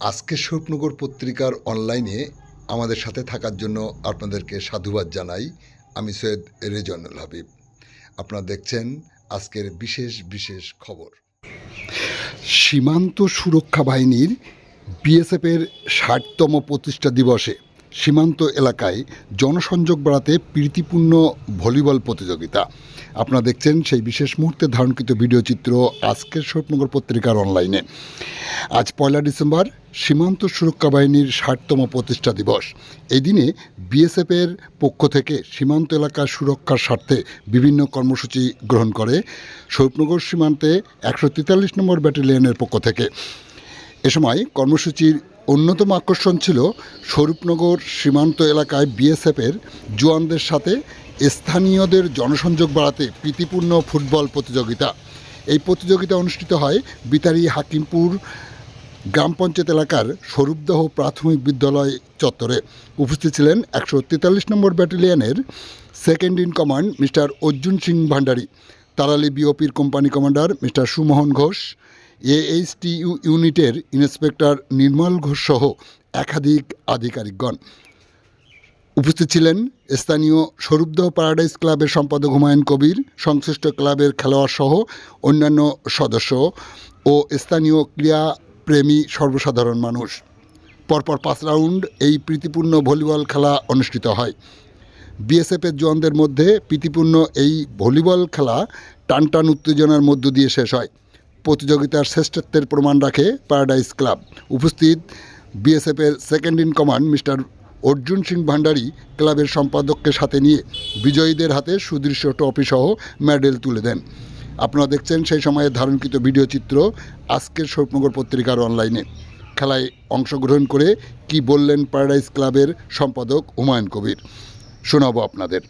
আজকে স্বপ্নগর পত্রিকার অনলাইনে আমাদের সাথে থাকার জন্য আপনাদেরকে সাধুবাদ জানাই। আমি সৈয়দ রেজওয়ানুল হাবিব। আপনারা দেখছেন আজকের বিশেষ বিশেষ খবর। সীমান্ত সুরক্ষা বাহিনীর বিএসএফের ৬০তম প্রতিষ্ঠা দিবসে সীমান্ত এলাকায় জনসংযোগ বাড়াতে প্রীতিপূর্ণ ভলিবল প্রতিযোগিতা। আপনারা দেখছেন সেই বিশেষ মুহূর্তে ধারণকৃত ভিডিও চিত্র আজকের স্বপ্নগর পত্রিকার অনলাইনে। আজ ১ ডিসেম্বর সীমান্ত সুরক্ষা বাহিনীর ৬০তম প্রতিষ্ঠা দিবস। এই দিনে বিএসএফের পক্ষ থেকে সীমান্ত এলাকার সুরক্ষার স্বার্থে বিভিন্ন কর্মসূচি গ্রহণ করে স্বরূপনগর সীমান্তে ১৪৩ নম্বর ব্যাটালিয়নের পক্ষ থেকে। এ সময় কর্মসূচির অন্যতম আকর্ষণ ছিল স্বরূপনগর সীমান্ত এলাকায় বিএসএফের জওয়ানদের সাথে স্থানীয়দের জনসংযোগ বাড়াতে প্রীতিপূর্ণ ফুটবল প্রতিযোগিতা। এই প্রতিযোগিতা অনুষ্ঠিত হয় বিতারি হাকিমপুর গ্রাম পঞ্চায়েত এলাকার স্বরূপদহ প্রাথমিক বিদ্যালয় চত্বরে। উপস্থিত ছিলেন ১৪৩ নম্বর ব্যাটালিয়নের second in command mister Arjun Singh Bhandari, Tarali বিওপির company commander mister Sumohan Ghosh, AHTU ইউনিটের ইন্সপেক্টর নির্মল ঘোষ সহ একাধিক আধিকারিকগণ। উপস্থিত ছিলেন স্থানীয় স্বরূপদহ প্যারাডাইস ক্লাবের সম্পাদক হুমায়ুন কবির, সংশ্লিষ্ট ক্লাবের খেলোয়াড় সহ অন্যান্য সদস্য ও স্থানীয় ক্রীড়াপ্রেমী সর্বসাধারণ মানুষ। পরপর ৫ রাউন্ড এই প্রীতিপূর্ণ ভলিবল খেলা অনুষ্ঠিত হয়। বিএসএফের জওয়ানদের মধ্যে প্রীতিপূর্ণ এই ভলিবল খেলা টানটান উত্তেজনার মধ্য দিয়ে শেষ হয়। প্রতিযোগিতার শ্রেষ্ঠত্বের প্রমাণ রাখে প্যারাডাইস ক্লাব। উপস্থিত বিএসএফের second in command mister Arjun Singh Bhandari ক্লাবের সম্পাদককে সাথে নিয়ে বিজয়ীদের হাতে সুদৃশ্য ট্রফি সহ মেডেল তুলে দেন। আপনারা দেখছেন সেই সময়ের ধারণকৃত ভিডিও চিত্র আজকের স্বরূপনগর পত্রিকার অনলাইনে। খেলায় অংশগ্রহণ করে কি বললেন প্যারাডাইস ক্লাবের সম্পাদক হুমায়ুন কবির, শোনাবো আপনাদের।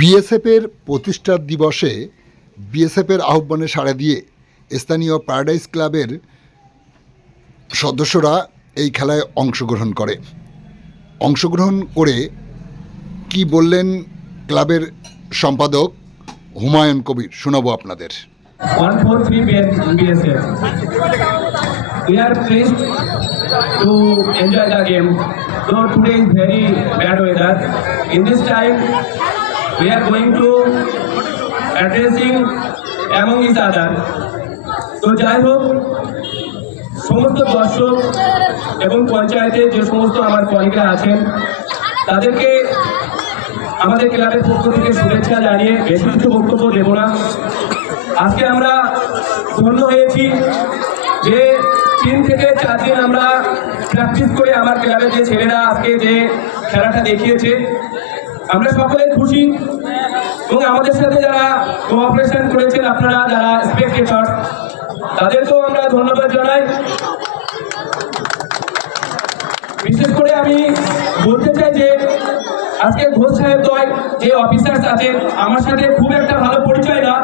বিএসএফের প্রতিষ্ঠা দিবসে বিএসএফের আহ্বানে সাড়া দিয়ে স্থানীয় প্যারাডাইস ক্লাবের সদস্যরা এই খেলায় অংশগ্রহণ করে কি বললেন ক্লাবের সম্পাদক হুমায়ুন কবির, শোনাবো আপনাদের। 143 BSF. We are pleased to enjoy the game. Though today is very bad weather, in this time we are going to addressing among each other. তো যাই হোক, সমস্ত দর্শক এবং পঞ্চায়েতে যে সমস্ত আমার কলিগরা আছেন তাদেরকে আমাদের ক্লাবের পক্ষ থেকে শুভেচ্ছা জানিয়ে বেশি কিছু বক্তব্য দেব না। আজকে আমরা ধন্য হয়েছি যে 3 থেকে 4 দিন আমরা প্র্যাকটিস করে আমার ক্লাবের যে ছেলেরা আজকে যে খেলাটা দেখিয়েছে, আমরা সকলে খুশি। এবং আমাদের সাথে যারা কোঅপারেশন করেছেন, আপনারা যারা স্পেকটেটর, তাদেরকেও আমরা ধন্যবাদ জানাই। বিশেষ করে আমি বলতে চাই যে আজকে ঘোষ সাহেব দয় যে অফিসার্স আছেন, আমার সাথে খুব একটা ভালো পরিচয় না,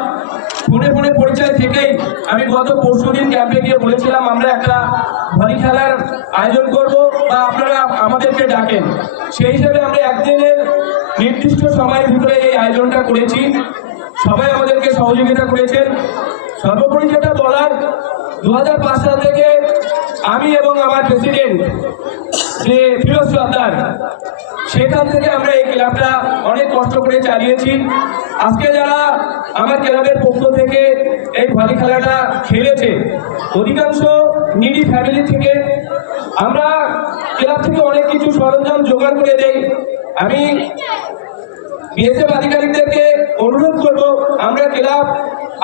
ফোনে পরিচয় থেকেই আমি গত পরশুদিন ক্যাম্পে গিয়ে বলেছিলাম আমরা একটা ভলি খেলার আয়োজন করব বা আপনারা আমাদেরকে ডাকেন। সেই হিসাবে আমরা একদিনের নির্দিষ্ট সময়ের ভিতরে এই আয়োজনটা করেছি। সবাই আমাদেরকে সহযোগিতা করেছেন। সর্বোপরি যেটা বলার, 2005 সাল থেকে আমি এবং আমার প্রেসিডেন্ট যে ফিরোজ সর্দার, সেখান থেকে আমরা এই ক্লাবটা অনেক কষ্ট করে চালিয়েছি। আজকে যারা আমার ক্লাবের পক্ষ থেকে এই ভলি খেলাটা খেলেছে, অধিকাংশ নিডি ফ্যামিলি থেকে। আমরা ক্লাব থেকে অনেক কিছু সরঞ্জাম জোগাড় করে দেই। আমি বিএসএফ আধিকারিকদেরকে অনুরোধ করব, আমরা ক্লাব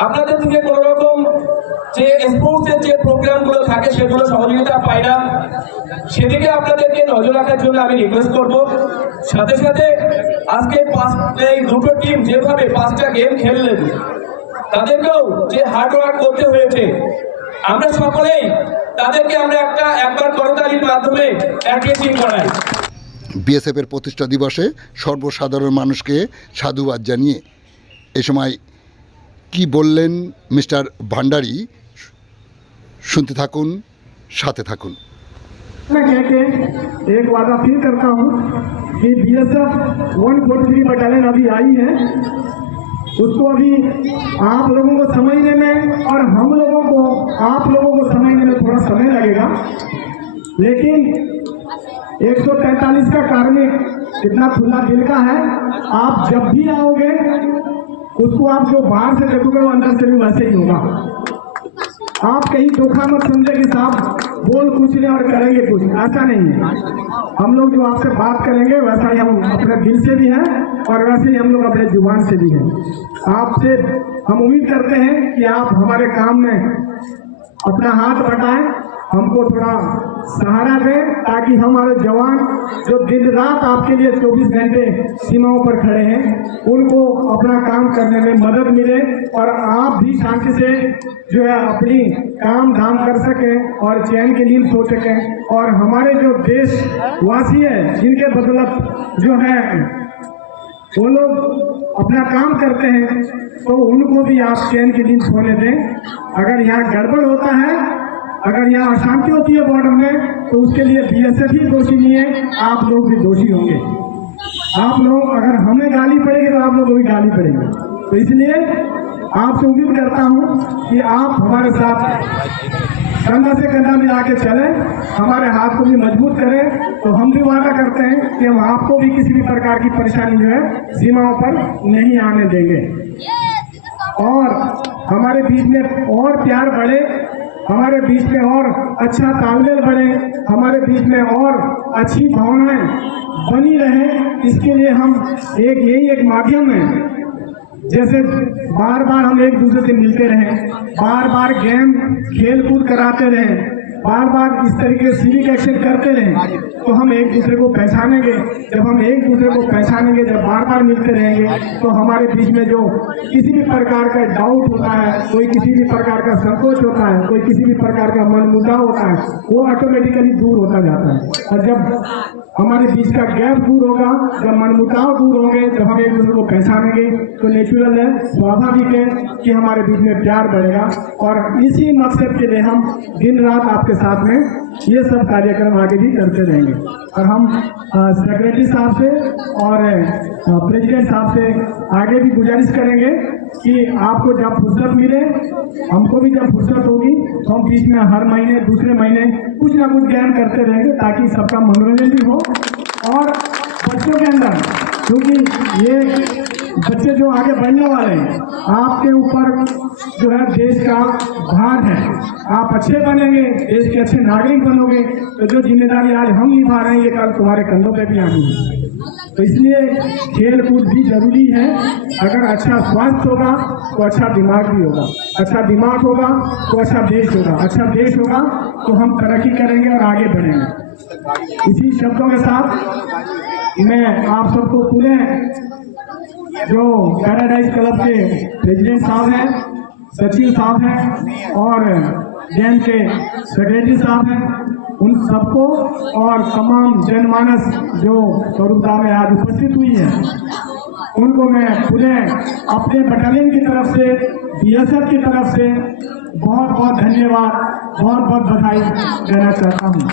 আপনাদের থেকে কোনো রকম যে স্পোর্টসের যে প্রোগ্রামগুলো থাকে সেগুলো সহযোগিতা পাই না, সেদিকে আপনাদেরকে নজর রাখার জন্য আমি রিকোয়েস্ট করব। সাথে সাথে আজকে এই দুটো টিম যেভাবে 5টা গেম খেললেন, তাদেরকেও যে হার্ডওয়ার্ক করতে হয়েছে, আমরা সকলেই তাদেরকে আমরা একবার করতালির মাধ্যমে অ্যাপ্রিসিয়েট করাই। বিএসএফের প্রতিষ্ঠা দিবসে সর্বসাধারণ মানুষকে সাধুবাদ জানিয়ে এ সময় কি বললেন মিস্টার ভান্ডারী, শুনতে থাকুন, সাথে থাকুন। मैं कह के एक वादा फिर करता हूँ कि बीएसएफ 143 बटालियन अभी आई है, उसको अभी आप लोगों को समझने में और हम लोगों को आप लोगों को समझने में थोड़ा समय लगेगा, लेकिन 143 का कार्मिक कितना खुला दिल का है। आप जब भी आओगे उसको आप जो बाहर से देखोगे वो अंदर से भी वैसे ही होगा। आप कहीं धोखा मत समझे कि साहब बोल कुछ नहीं और करेंगे कुछ, ऐसा नहीं है। हम लोग जो आपसे बात करेंगे वैसा ही हम अपने दिल से भी हैं और वैसे ही हम लोग अपने जुबान से भी हैं। आपसे हम उम्मीद करते हैं कि आप हमारे काम में अपना हाथ बटाएं, हमको थोड़ा सहारा दें, ताकि हमारे जवान जो दिन रात आपके लिए 24 घंटे सीमाओं पर खड़े हैं, उनको अपना काम करने में मदद मिले और आप भी शांति से जो है अपनी काम धाम कर सकें और चैन की नींद सो सकें। और हमारे जो देशवासी है, जिनके बदौलत जो है वो लोग अपना काम करते हैं, तो उनको भी आप चैन की नींद सोने दें। अगर यहाँ गड़बड़ होता है, अगर यहाँ अशांति होती है बॉर्डर में, तो उसके लिए बीएसएफ ही दोषी नहीं है, आप लोग भी दोषी होंगे। आप लोग अगर हमें गाली पड़ेगी तो आप लोगों को भी गाली पड़ेगी। तो इसलिए आपसे उम्मीद करता हूँ कि आप हमारे साथ कंधा से कंधा मिला के चलें, हमारे हाथ को भी मजबूत करें। तो हम भी वादा करते हैं कि हम आपको भी किसी भी प्रकार की परेशानी जो है सीमाओं पर नहीं आने देंगे और हमारे बीच में और प्यार बढ़े, हमारे बीच में और अच्छा तालमेल बढ़े, हमारे बीच में और अच्छी भावनाएं बनी रहे। इसके लिए हम यही एक माध्यम है, जैसे बार बार हम एक दूसरे से मिलते रहें, बार बार गेम खेल कूद कराते रहें, बार बार इस तरीके से सिविक एक्शन करते रहें, तो हम एक दूसरे को पहचानेंगे। जब हम एक दूसरे को पहचानेंगे, जब बार बार मिलते रहेंगे, तो हमारे बीच में जो किसी भी प्रकार का डाउट होता है, कोई किसी भी प्रकार का संकोच होता है, कोई किसी भी प्रकार का मन मुद्दा होता है, वो ऑटोमेटिकली दूर होता जाता है। और जब हमारे बीच का गैप दूर होगा, जब मनमुटाव दूर होंगे, जब हम एक दूसरे को पहचानेंगे तो नेचुरल है, स्वाभाविक है कि हमारे बीच में प्यार बढ़ेगा। और इसी मकसद के लिए हम दिन रात आपके साथ में ये सब कार्यक्रम आगे भी करते रहेंगे। और हम सेक्रेटरी साहब से और प्रेसिडेंट साहब से आगे भी गुजारिश करेंगे कि आपको जब फुर्सत मिले, हमको भी जब फुर्सत होगी तो हम बीच में हर महीने दूसरे महीने कुछ ना कुछ ज्ञान करते रहेंगे ताकि सबका मनोरंजन भी हो। और बच्चों के अंदर, क्योंकि ये बच्चे जो आगे बढ़ने वाले हैं, आपके ऊपर जो है देश का भार है। आप अच्छे बनेंगे, देश के अच्छे नागरिक बनोगे तो जो जिम्मेदारी आज हम निभा रहे हैं ये कल तुम्हारे कंधों पे भी आनी है। तो इसलिए खेल कूद भी जरूरी है। अगर अच्छा स्वास्थ्य होगा तो अच्छा दिमाग भी होगा, अच्छा दिमाग होगा तो अच्छा देश होगा, अच्छा देश होगा तो हम तरक्की करेंगे और आगे बढ़ेंगे। इसी शब्दों के साथ मैं आप सबको पुनः जो पैराडाइज क्लब के प्रेसिडेंट साहब हैं, सचिव साहब हैं और जैन के सेक्रेटरी साहब हैं, उन सबको और तमाम जनमानस जो स्वरूपता में आज उपस्थित हुई है, उनको मैं पुनः अपने बटालियन की तरफ से, बीएसएफ की तरफ से बहुत बहुत धन्यवाद, बहुत बहुत बधाई देना चाहता हूँ।